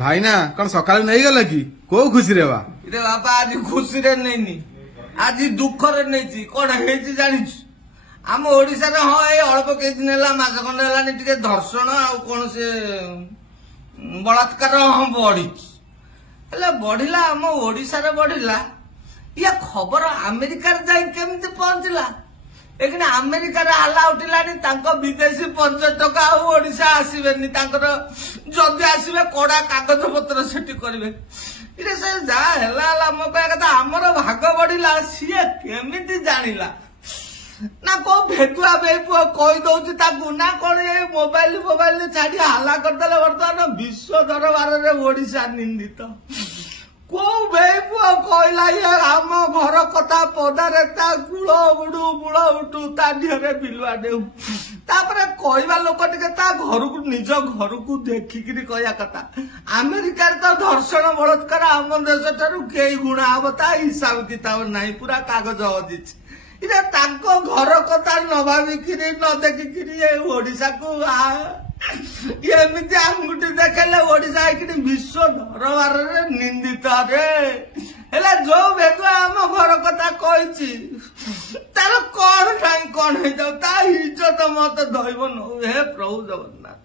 ଭାଇନା କଣ ସକାଳୁ ନେଇଗଲା କି କୋଉ ଖୁସିରେ ବା? रे बापा आज खुशी रे नहीं आज दुख रे नहीं कौन है जानिछु आम ओडिसा रे हाँ ये अल्प कई दिन है मस खंड है धर्षण आउ कौन से बलात्कार हाँ बढ़ी बढ़ला आम ओडिसा रे बढ़ला या खबर अमेरिका जाई केमती पहुंचला लेकिन अमेरिका हल्ला उठिलानी विदेशी पर्यटक आशा आसबेनि जदि आसबे कड़ा कागज पत्र से करेंगे इरे से जहाँ मो कह कथा आमर भाग बढ़ला सी केमी जानिला ना को भेदुआ बेपुआ कही दौर ना कौन ये मोबाइल मोबाइल छाड़ी हल्ला करदे बर्तमान विश्व दरबार में ओडिशा निंदित को बेपुआ कहला ये आम घर कथा पदारे गुड़ बुड़ू बुड़ उठू ता ढेरे बिलुआ डेऊ तापरे कहवा लोक टिके ता घर को निज घर को देखिकी कहया कथा अमेरिका तो धर्षण बलात्कार आम देश ठारू कई गुणा हम ता हिसाब किताब नहीं पूरा कागज अदिछ इरे ताको घर कथा न भाविकी न देखिकी ओडिशा को एमती आंगुठी देखेले ओडिशा विश्व दरबार निंदित रे जो भेदुआ आम घर कथा कही तार कौन नहीं कौन हो इज्जत मत दैव नौ हे प्रभु जगन्नाथ।